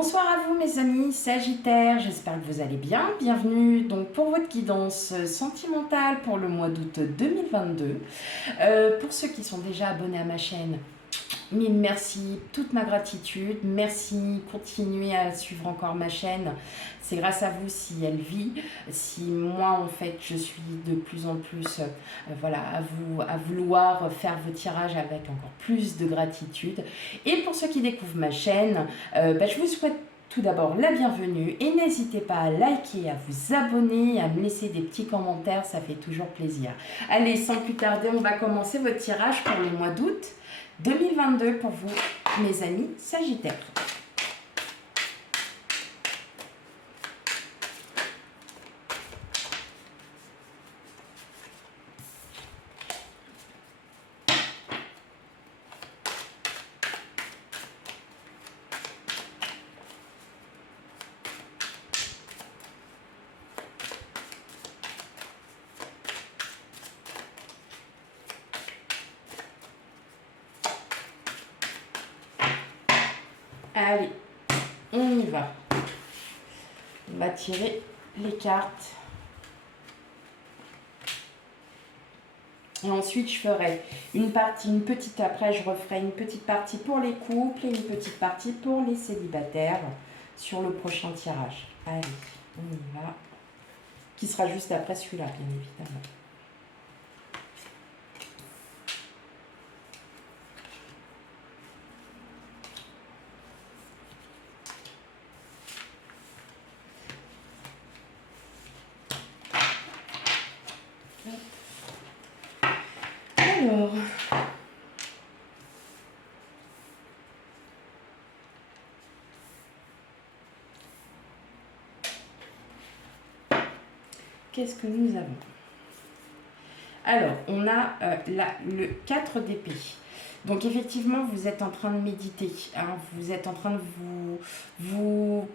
Bonsoir à vous mes amis Sagittaires, j'espère que vous allez bien. Bienvenue donc pour votre guidance sentimentale pour le mois d'août 2022. Pour ceux qui sont déjà abonnés à ma chaîne, mille merci, toute ma gratitude, merci, continuez à suivre encore ma chaîne. C'est grâce à vous si elle vit, si moi en fait je suis de plus en plus voilà, à vouloir faire vos tirages avec encore plus de gratitude. Et pour ceux qui découvrent ma chaîne, je vous souhaite tout d'abord la bienvenue et n'hésitez pas à liker, à vous abonner, à me laisser des petits commentaires, ça fait toujours plaisir. Allez, sans plus tarder, on va commencer votre tirage pour le mois d'août 2022 pour vous, mes amis Sagittaires. Allez, on y va. On va tirer les cartes. Et ensuite, je ferai une partie, une petite, après je referai une petite partie pour les couples et une petite partie pour les célibataires sur le prochain tirage. Allez, on y va. Qui sera juste après celui-là, bien évidemment. Alors, qu'est-ce que nous avons? Alors, on a le 4 d'épée. Donc, effectivement, vous êtes en train de méditer. Hein, vous êtes en train de vous...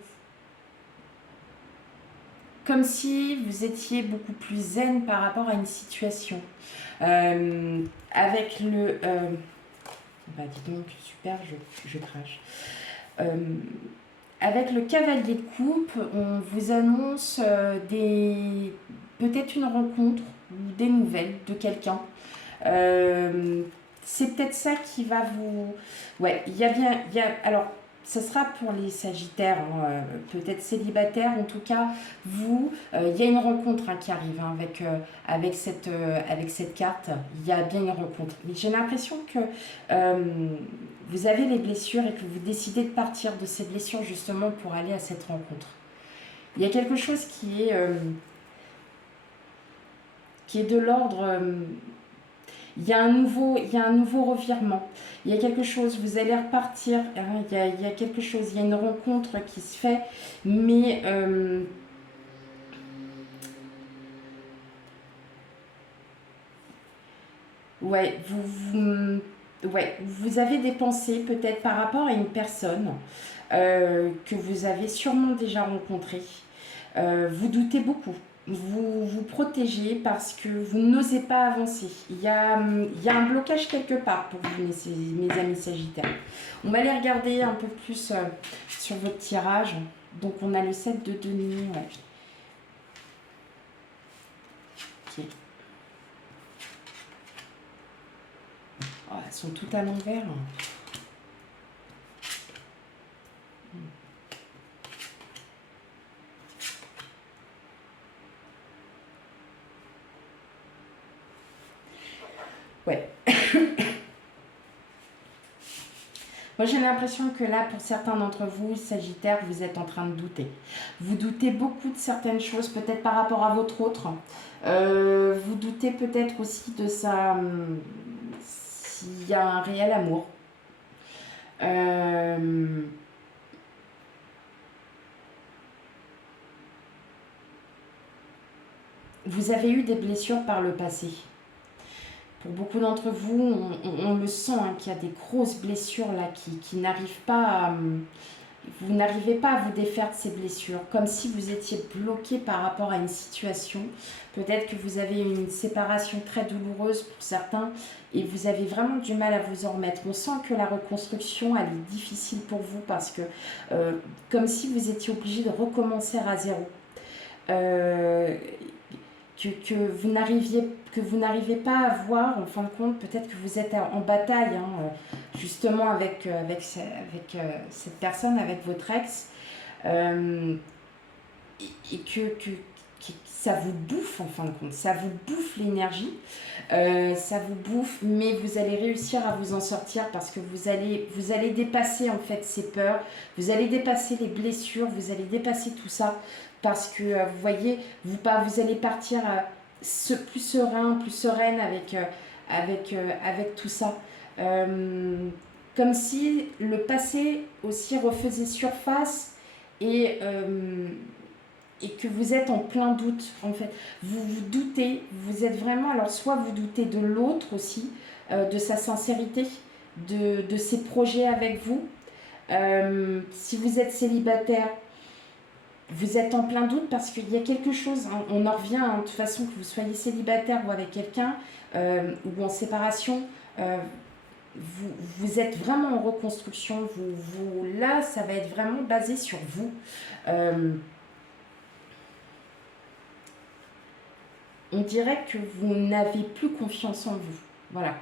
Comme si vous étiez beaucoup plus zen par rapport à une situation. Avec le... bah, dis donc, super, je crache. Avec le cavalier de coupe, on vous annonce peut-être une rencontre ou des nouvelles de quelqu'un. C'est peut-être ça qui va vous... Ouais, alors, ce sera pour les Sagittaires, hein, peut-être célibataires, en tout cas, vous, il y a une rencontre qui arrive hein, avec cette carte, il y a bien une rencontre. Mais j'ai l'impression que vous avez les blessures et que vous décidez de partir de ces blessures justement pour aller à cette rencontre. Il y a quelque chose qui est de l'ordre... il y a un nouveau revirement. Il y a quelque chose, vous allez repartir. Hein, il y a quelque chose, il y a une rencontre qui se fait, mais ouais, vous avez des pensées peut-être par rapport à une personne que vous avez sûrement déjà rencontrée. Vous doutez beaucoup. Vous protégez parce que vous n'osez pas avancer. Il y a un blocage quelque part pour vous, mes amis Sagittaires. On va aller regarder un peu plus sur votre tirage. Donc, on a le 7 de denier. Ouais. Ok. Oh, elles sont toutes à l'envers. Ouais. Moi, j'ai l'impression que là, pour certains d'entre vous, Sagittaire, vous êtes en train de douter. Vous doutez beaucoup de certaines choses, peut-être par rapport à votre autre. Vous doutez peut-être aussi de ça, s'il y a un réel amour. Vous avez eu des blessures par le passé. Pour beaucoup d'entre vous, on le sent, hein, qu'il y a des grosses blessures là qui n'arrivent pas vous n'arrivez pas à vous défaire de ces blessures, comme si vous étiez bloqué par rapport à une situation. Peut-être que vous avez une séparation très douloureuse pour certains et vous avez vraiment du mal à vous en remettre. On sent que la reconstruction, elle est difficile pour vous parce que comme si vous étiez obligé de recommencer à zéro. Que vous n'arrivez pas à voir, en fin de compte, peut-être que vous êtes en bataille, hein, justement avec cette personne, avec votre ex, et que ça vous bouffe, en fin de compte, ça vous bouffe l'énergie, ça vous bouffe, mais vous allez réussir à vous en sortir parce que vous allez dépasser en fait ces peurs, vous allez dépasser les blessures, vous allez dépasser tout ça parce que vous voyez, vous allez partir plus serein, plus sereine avec tout ça. Comme si le passé aussi refaisait surface et que vous êtes en plein doute, en fait. Vous doutez, vous êtes vraiment... Alors, soit vous doutez de l'autre aussi, de sa sincérité, de ses projets avec vous. Si vous êtes célibataire, vous êtes en plein doute parce qu'il y a quelque chose, hein, on en revient, hein, de toute façon, que vous soyez célibataire ou avec quelqu'un, ou en séparation, vous êtes vraiment en reconstruction. Là, ça va être vraiment basé sur vous. On dirait que vous n'avez plus confiance en vous. Voilà.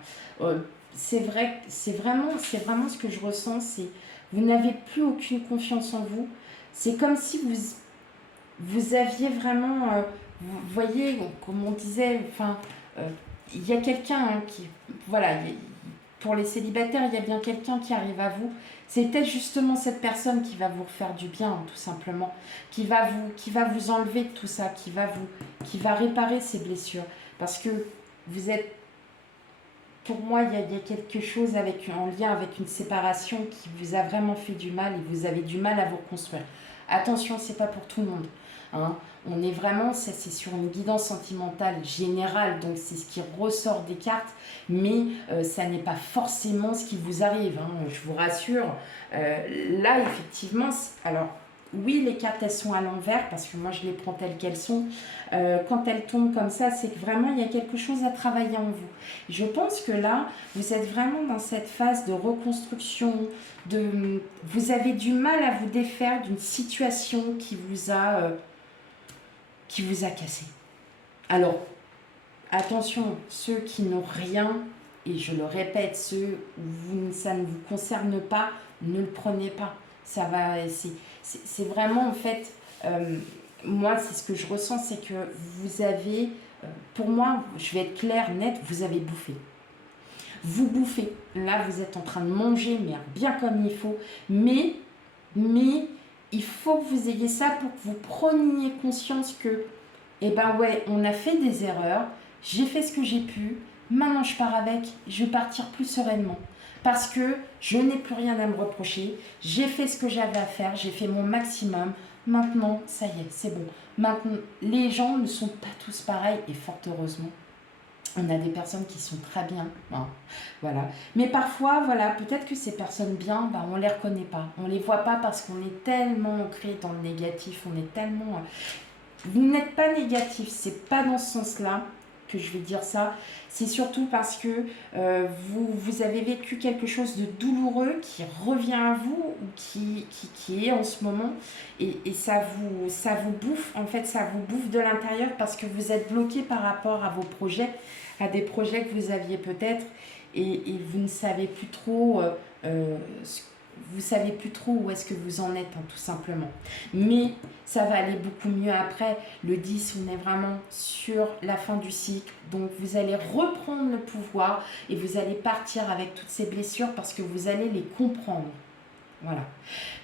C'est vrai, c'est vraiment ce que je ressens, c'est vous n'avez plus aucune confiance en vous. C'est comme si vous aviez vraiment, vous voyez, comme on disait, enfin, il y a quelqu'un, hein, qui, voilà, pour les célibataires, il y a bien quelqu'un qui arrive à vous. C'est peut-être justement cette personne qui va vous faire du bien, tout simplement, qui va vous enlever de tout ça, qui va réparer ces blessures. Parce que vous êtes, pour moi, il y a quelque chose en lien avec une séparation qui vous a vraiment fait du mal et vous avez du mal à vous reconstruire. Attention, c'est pas pour tout le monde. Hein. On est vraiment, c'est sur une guidance sentimentale générale, donc c'est ce qui ressort des cartes, mais ça n'est pas forcément ce qui vous arrive, hein, je vous rassure. Là, effectivement, alors oui, les cartes, elles sont à l'envers, parce que moi, je les prends telles qu'elles sont. Quand elles tombent comme ça, c'est que vraiment, il y a quelque chose à travailler en vous. Je pense que là, vous êtes vraiment dans cette phase de reconstruction, vous avez du mal à vous défaire d'une situation qui vous a cassé. Alors, attention, ceux qui n'ont rien, et je le répète, ça ne vous concerne pas, ne le prenez pas. Ça va, c'est vraiment, en fait, moi, c'est ce que je ressens, c'est que vous avez, pour moi, je vais être claire, nette, vous avez bouffé. Vous bouffez. Là, vous êtes en train de manger, mais bien comme il faut. Mais il faut que vous ayez ça pour que vous preniez conscience que, eh ben ouais, on a fait des erreurs, j'ai fait ce que j'ai pu, maintenant je pars avec, je vais partir plus sereinement. Parce que je n'ai plus rien à me reprocher, j'ai fait ce que j'avais à faire, j'ai fait mon maximum, maintenant, ça y est, c'est bon. Maintenant, les gens ne sont pas tous pareils, et fort heureusement. On a des personnes qui sont très bien, hein, voilà. Mais parfois, voilà, peut-être que ces personnes bien, bah, on ne les reconnaît pas. On ne les voit pas parce qu'on est tellement ancré dans le négatif, on est tellement... Vous n'êtes pas négatif, c'est pas dans ce sens-là que je vais dire ça. C'est surtout parce que vous avez vécu quelque chose de douloureux qui revient à vous ou qui est en ce moment et ça vous bouffe, en fait, ça vous bouffe de l'intérieur parce que vous êtes bloqué par rapport à vos projets, à des projets que vous aviez peut-être et vous ne savez plus trop vous savez plus trop où est-ce que vous en êtes, hein, tout simplement. Mais ça va aller beaucoup mieux après. Le 10, on est vraiment sur la fin du cycle. Donc, vous allez reprendre le pouvoir et vous allez partir avec toutes ces blessures parce que vous allez les comprendre. Voilà.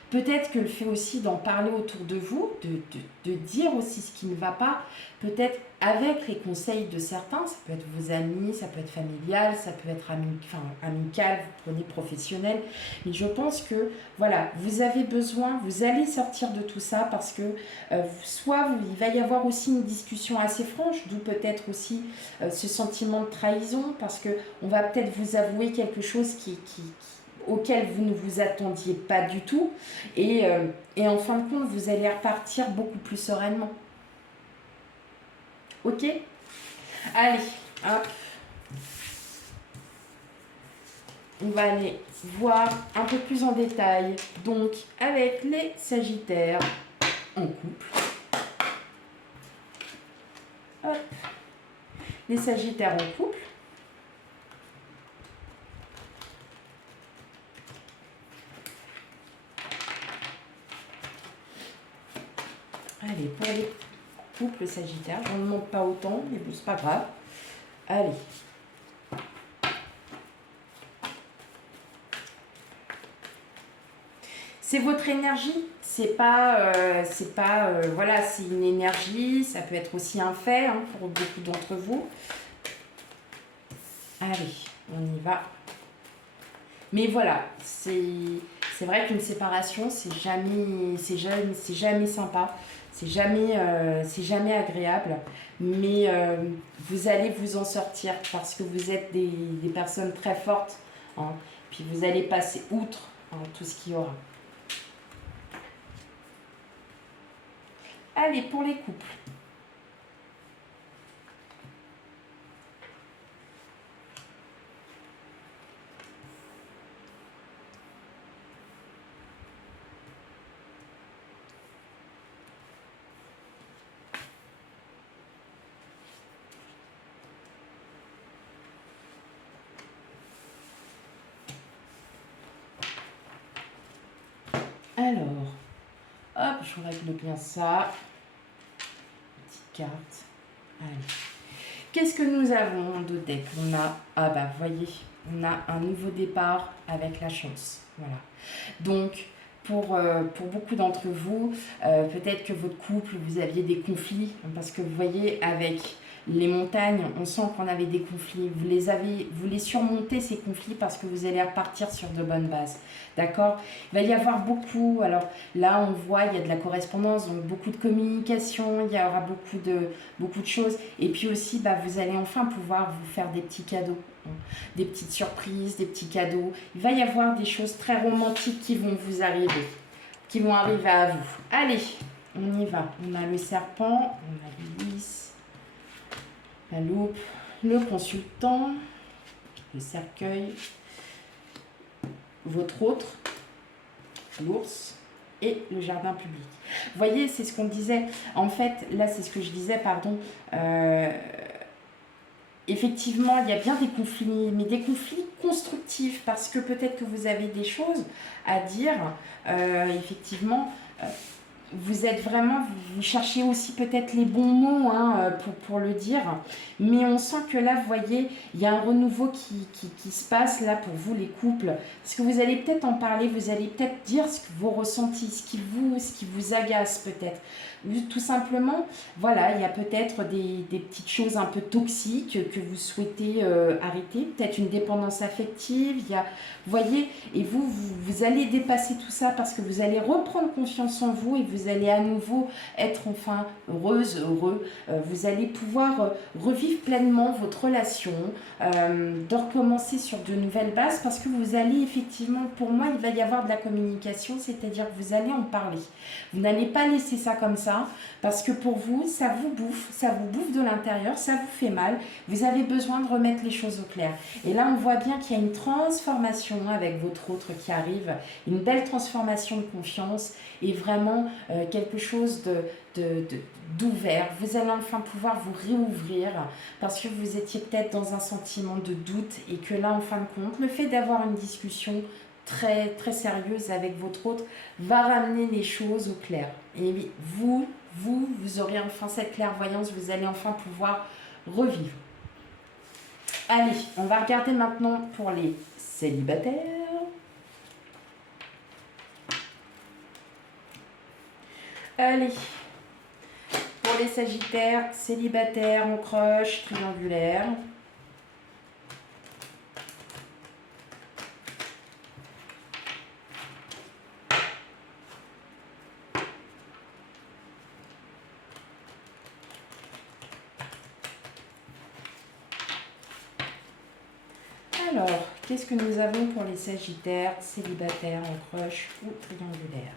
Peut-être que le fait aussi d'en parler autour de vous, de dire aussi ce qui ne va pas, peut-être avec les conseils de certains, ça peut être vos amis, ça peut être familial, ça peut être amical, vous prenez professionnel. Mais je pense que, voilà, vous avez besoin, vous allez sortir de tout ça parce que soit il va y avoir aussi une discussion assez franche, d'où peut-être aussi ce sentiment de trahison, parce qu'on va peut-être vous avouer quelque chose auquel vous ne vous attendiez pas du tout. Et en fin de compte, vous allez repartir beaucoup plus sereinement. Ok? Allez, hop. On va aller voir un peu plus en détail, donc avec les Sagittaires en couple. Hop. Les Sagittaires en couple. Allez, pour les couples Sagittaires, j'en demande pas autant, mais bon, c'est pas grave. Allez. C'est votre énergie, c'est pas, voilà, c'est une énergie, ça peut être aussi un fait hein, pour beaucoup d'entre vous. Allez, on y va. Mais voilà, c'est vrai qu'une séparation, c'est jamais sympa, c'est jamais agréable, mais vous allez vous en sortir parce que vous êtes des personnes très fortes, hein, puis vous allez passer outre hein, tout ce qu'il y aura. Allez, pour les couples. Alors, hop, je règle bien ça. Petite carte. Allez. Qu'est-ce que nous avons de deck? On a, ah bah vous voyez, on a un nouveau départ avec la chance. Voilà. Donc, pour beaucoup d'entre vous, peut-être que votre couple, vous aviez des conflits, parce que vous voyez, avec les montagnes, on sent qu'on avait des conflits. Vous les surmontez, ces conflits, parce que vous allez repartir sur de bonnes bases. D'accord? Il va y avoir beaucoup, alors là, on voit, il y a de la correspondance, donc beaucoup de communication, il y aura beaucoup de choses. Et puis aussi, bah, vous allez enfin pouvoir vous faire des petits cadeaux, hein, des petites surprises, des petits cadeaux. Il va y avoir des choses très romantiques qui vont vous arriver, qui vont arriver à vous. Allez, on y va. On a le serpent, on a l'hélice, la loupe, le consultant, le cercueil, votre autre, l'ours et le jardin public. Vous voyez, c'est ce qu'on disait. En fait, là, c'est ce que je disais, pardon. Effectivement, il y a bien des conflits, mais des conflits constructifs, parce que peut-être que vous avez des choses à dire. Effectivement, vous êtes vraiment, vous cherchez aussi peut-être les bons mots hein, pour le dire, mais on sent que là, vous voyez, il y a un renouveau qui se passe là pour vous les couples, parce que vous allez peut-être en parler, vous allez peut-être dire ce que vous ressentez, ce qui vous agace peut-être. Tout simplement, voilà, il y a peut-être des petites choses un peu toxiques que vous souhaitez arrêter, peut-être une dépendance affective, il y a, vous voyez, et vous allez dépasser tout ça parce que vous allez reprendre confiance en vous et vous allez à nouveau être enfin heureuse, heureux. Vous allez pouvoir revivre pleinement votre relation, de recommencer sur de nouvelles bases parce que vous allez effectivement, pour moi, il va y avoir de la communication, c'est-à-dire que vous allez en parler. Vous n'allez pas laisser ça comme ça parce que pour vous, ça vous bouffe de l'intérieur, ça vous fait mal. Vous avez besoin de remettre les choses au clair. Et là, on voit bien qu'il y a une transformation avec votre autre qui arrive, une belle transformation de confiance et vraiment quelque chose d'ouvert. Vous allez enfin pouvoir vous réouvrir parce que vous étiez peut-être dans un sentiment de doute et que là, en fin de compte, le fait d'avoir une discussion très, très sérieuse avec votre autre va ramener les choses au clair. Et vous aurez enfin cette clairvoyance, vous allez enfin pouvoir revivre. Allez, on va regarder maintenant pour les célibataires. Allez, pour les sagittaires, célibataires, on croche, triangulaire. Alors, qu'est-ce que nous avons pour les Sagittaires, célibataires, en crush ou triangulaire?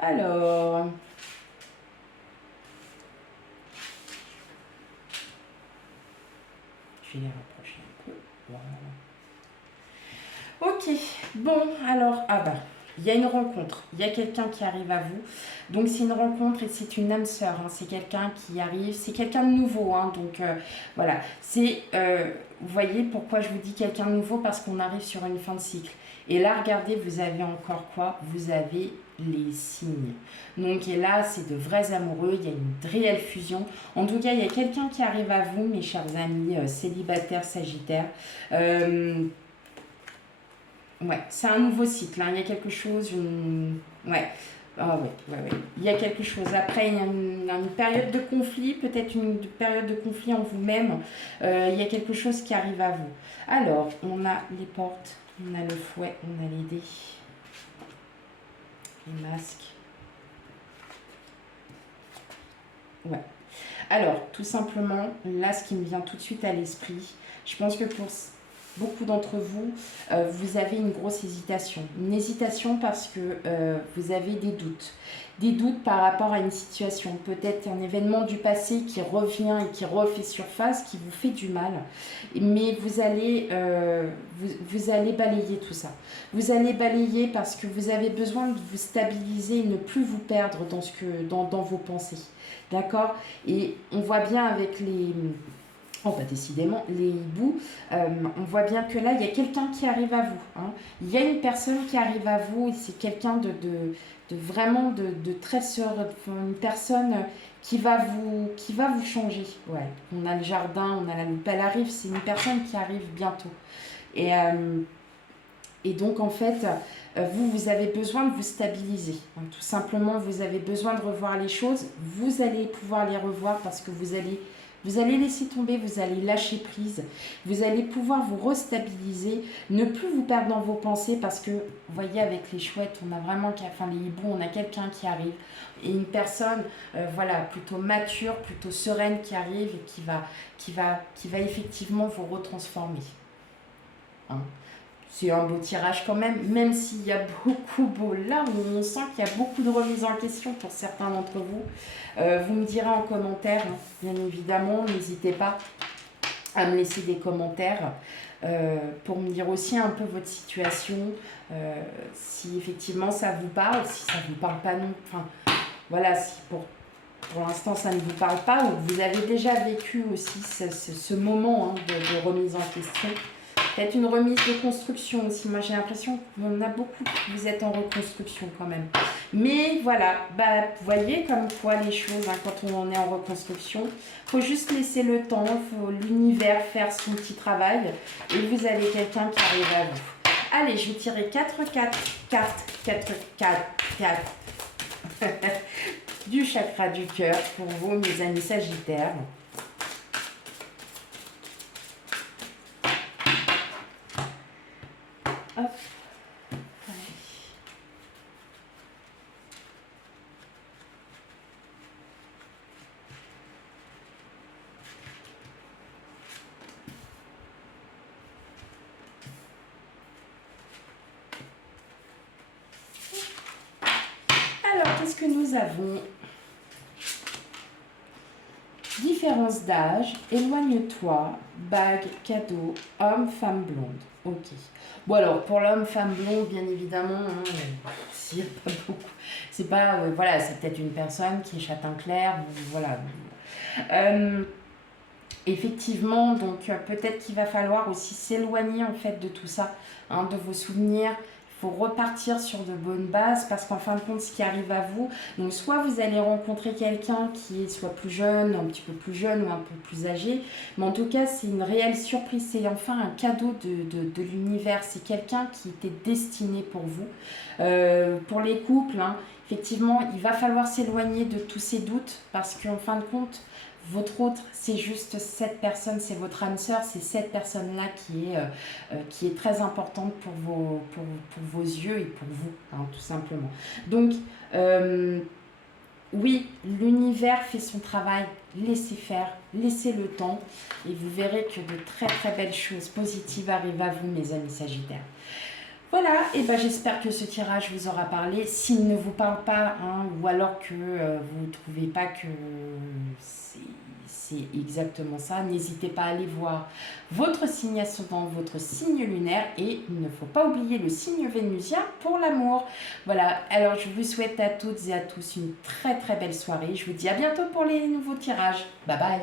Alors, je vais les rapprocher un peu. Voilà. Ok, bon, alors, ah bah, il y a une rencontre, il y a quelqu'un qui arrive à vous. Donc c'est une rencontre et c'est une âme sœur, hein. C'est quelqu'un qui arrive, c'est quelqu'un de nouveau, hein. Donc voilà, c'est, vous voyez pourquoi je vous dis quelqu'un de nouveau, parce qu'on arrive sur une fin de cycle. Et là, regardez, vous avez encore quoi? Vous avez les signes. Donc, et là, c'est de vrais amoureux, il y a une réelle fusion. En tout cas, il y a quelqu'un qui arrive à vous, mes chers amis célibataires, sagittaires. Ouais, c'est un nouveau cycle, hein. Il y a quelque chose, ouais. Ah ouais. Il y a quelque chose. Après, il y a une période de conflit, peut-être une période de conflit en vous-même. Il y a quelque chose qui arrive à vous. Alors, on a les portes, on a le fouet, on a les dés, les masques. Ouais. Alors, tout simplement, là, ce qui me vient tout de suite à l'esprit, je pense que pour beaucoup d'entre vous, vous avez une grosse hésitation. Une hésitation parce que vous avez des doutes. Des doutes par rapport à une situation. Peut-être un événement du passé qui revient et qui refait surface, qui vous fait du mal. Mais vous allez balayer tout ça. Vous allez balayer parce que vous avez besoin de vous stabiliser et ne plus vous perdre dans vos pensées. D'accord? Et on voit bien avec les... Oh, bah décidément, les hiboux, on voit bien que là, il y a quelqu'un qui arrive à vous. Hein. Il y a une personne qui arrive à vous et c'est quelqu'un de vraiment de très serein, une personne qui va vous changer. Ouais. On a le jardin, on a la loupe, elle arrive, c'est une personne qui arrive bientôt. Et donc, en fait, vous avez besoin de vous stabiliser. Hein. Tout simplement, vous avez besoin de revoir les choses. Vous allez pouvoir les revoir parce que vous allez laisser tomber, vous allez lâcher prise, vous allez pouvoir vous restabiliser, ne plus vous perdre dans vos pensées parce que, vous voyez, avec les chouettes, on a vraiment, enfin les hiboux, on a quelqu'un qui arrive et une personne, voilà, plutôt mature, plutôt sereine qui arrive et qui va effectivement vous retransformer. Hein. C'est un beau tirage quand même s'il y a beaucoup, là on sent qu'il y a beaucoup de remises en question pour certains d'entre vous. Vous me direz en commentaire, hein, bien évidemment, n'hésitez pas à me laisser des commentaires pour me dire aussi un peu votre situation, si effectivement ça vous parle, si ça ne vous parle pas non, enfin voilà, si pour l'instant ça ne vous parle pas ou que vous avez déjà vécu aussi ce moment, hein, de remise en question. Peut-être une remise de construction aussi. Moi, j'ai l'impression qu'on a beaucoup, vous êtes en reconstruction quand même. Mais voilà, bah, vous voyez comme quoi les choses, hein, quand on est en reconstruction, il faut juste laisser le temps, il faut l'univers faire son petit travail et vous avez quelqu'un qui arrive à vous. Allez, je vais tirer 4 cartes du chakra du cœur pour vous, mes amis sagittaires. Hop. Alors, qu'est-ce que nous avons? Différence d'âge, éloigne-toi, bague, cadeau, homme, femme blonde. Ok. Bon alors, pour l'homme, femme, blond, bien évidemment, hein, s'il n'y a pas beaucoup. C'est pas, voilà, c'est peut-être une personne qui est châtain clair, voilà. Euh, Effectivement, donc peut-être qu'il va falloir aussi s'éloigner en fait de tout ça, hein, de vos souvenirs. Il faut repartir sur de bonnes bases parce qu'en fin de compte, ce qui arrive à vous, donc soit vous allez rencontrer quelqu'un qui est soit plus jeune, un petit peu plus jeune ou un peu plus âgé, mais en tout cas, c'est une réelle surprise. C'est enfin un cadeau de l'univers. C'est quelqu'un qui était destiné pour vous. Pour les couples, hein, effectivement, il va falloir s'éloigner de tous ces doutes parce qu'en fin de compte, votre autre, c'est juste cette personne, c'est votre âme sœur, c'est cette personne-là qui est très importante pour vos yeux et pour vous, hein, tout simplement. Donc, euh, oui, l'univers fait son travail, laissez faire, laissez le temps, et vous verrez que de très très belles choses positives arrivent à vous, mes amis Sagittaires. Voilà, et ben j'espère que ce tirage vous aura parlé. S'il ne vous parle pas, hein, ou alors que vous ne trouvez pas que c'est c'est exactement ça, n'hésitez pas à aller voir votre signe ascendant, votre signe lunaire, et il ne faut pas oublier le signe vénusien pour l'amour. Voilà, alors je vous souhaite à toutes et à tous une très très belle soirée. Je vous dis à bientôt pour les nouveaux tirages. Bye bye.